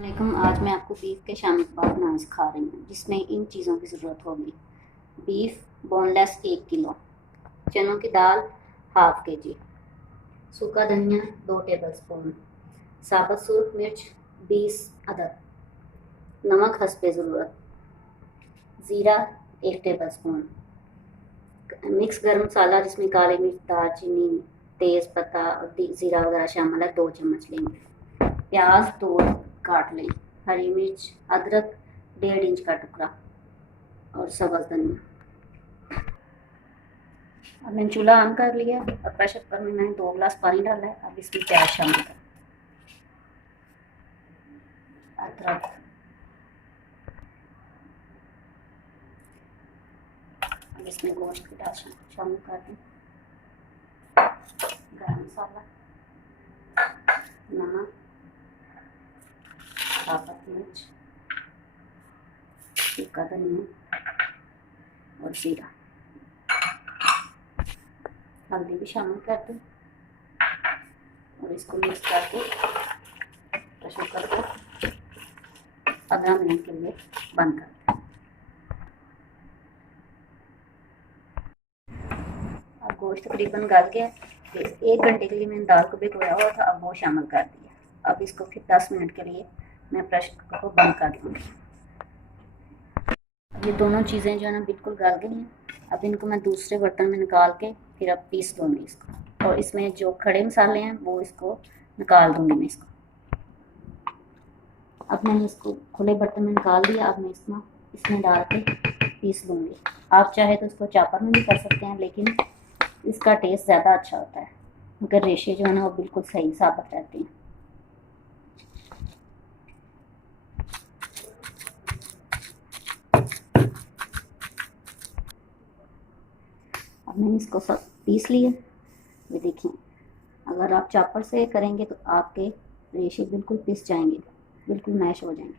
वालेकुम। आज मैं आपको बीफ के शामी कबाब बनाना सिखा रही हूँ, जिसमें इन चीज़ों की ज़रूरत होगी। बीफ बोनलेस 1 किलो, चनों की दाल हाफ के जी, सूखा धनिया 2 टेबल स्पून, साबुत सूरख मिर्च 20 अदद, नमक हस्बे ज़रूरत, ज़ीरा 1 टेबल स्पून, मिक्स गरम मसाला जिसमें काली मिर्च, दालचीनी, तेज़ पत्ता और ज़ीरा वगैरह शामिल है, 2 चम्मच लेंगे। प्याज 2 काट लें, हरी मिर्च, अदरक 1.5 इंच का टुकड़ा और सब्ज़ धनिया। अब मैंने चूल्हा ऑन कर लिया। अब प्रेशर कुकर में मैंने 2 गिलास पानी डाला है। अब इसमें प्याज शामिल कर, अदरक, अब इसमें गोश्त की दाल शामिल कर दें, गरम मसाला, नमक, साबुत मिर्च, सूखा धनिया और जीरा, हल्दी भी शामिल कर दें और इसको मिक्स करके प्रेशर कुकर को 15 मिनट के लिए बंद कर दें। अब गोश्त तकरीबन गल गया। 1 घंटे के लिए मैंने दाल को भिगोया हुआ था, अब वो शामिल कर दिया। अब इसको फिर 10 मिनट के लिए मैं प्रेशर कुकर को बंद कर दूँगी। ये दोनों चीज़ें जो है ना बिल्कुल गल गई हैं। अब इनको मैं दूसरे बर्तन में निकाल के फिर अब पीस दूँगी इसको, और इसमें जो खड़े मसाले हैं वो इसको निकाल दूँगी मैं इसको। अब मैंने इसको खुले बर्तन में निकाल दिया। अब मैं इसमें डाल के पीस लूँगी। आप चाहे तो इसको चॉपर में भी कर सकते हैं, लेकिन इसका टेस्ट ज़्यादा अच्छा होता है, मगर रेशे जो है ना वो बिल्कुल सही साबित रहते हैं। अब मैंने इसको सब पीस लिए। ये देखिए, अगर आप चॉपर से करेंगे तो आपके रेशे बिल्कुल पिस जाएंगे, बिल्कुल मैश हो जाएंगे।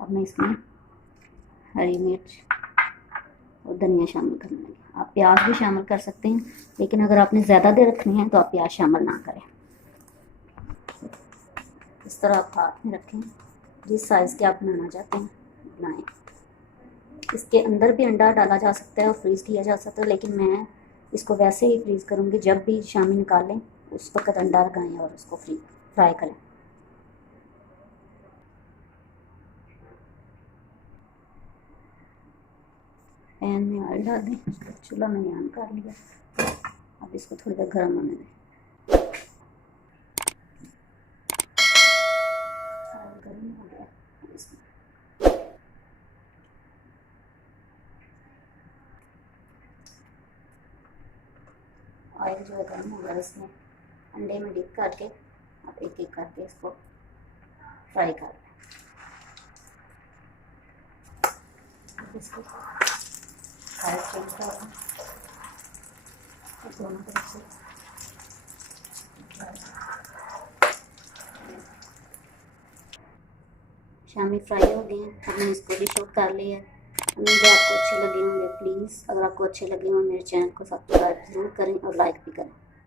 अब मैं इसमें हरी मिर्च और धनिया शामिल करने लगी। आप प्याज भी शामिल कर सकते हैं, लेकिन अगर आपने ज़्यादा देर रखनी है तो आप प्याज शामिल ना करें। इस तरह आप हाथ में रखें, जिस साइज़ के आप बनाना चाहते हैं बनाएं। इसके अंदर भी अंडा डाला जा सकता है और फ्रीज़ किया जा सकता है, लेकिन मैं इसको वैसे ही फ्रीज़ करूँगी। जब भी शामी निकालें उस वक्त अंडा लगाएं और उसको फ्राई करें। पैन में ऑयल डाल दें, चूल्हा मैंने ऑन कर लिया। अब इसको थोड़ी देर गर्म होने दें। गर्म हो गया, ऑयल जो है गर्म हो गया। इसमें अंडे में डिप करके आप एक एक करके इसको फ्राई कर लें। इसको साइड चेंज कर दें, दोनों तरफ से शामी फ्राई हो गए हैं। हमने इसको डिश आउट कर लिया है। मुझे आपको अच्छे लगे होंगे। प्लीज़ अगर आपको अच्छे लगे हों मेरे चैनल को सब्सक्राइब ज़रूर करें और लाइक भी करें।